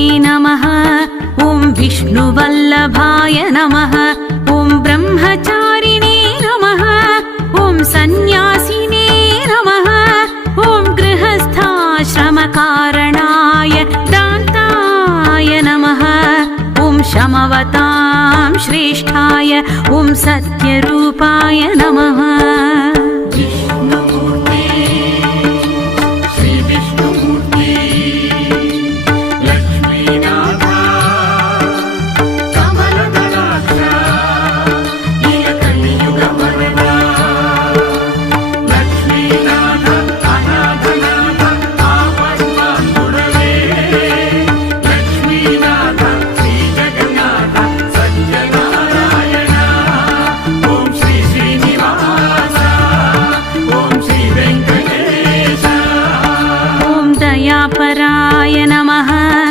नमः। ॐ विष्णुवल्लभाय नमः। ॐ ब्रह्मचारिणे नमः। ॐ सन्न्यासिने नमः। ॐ गृहस्थाश्रमकारणाय दान्ताय नमः। ॐ शमवतां श्रेष्ठाय ॐ सत्यरूपाय नमः।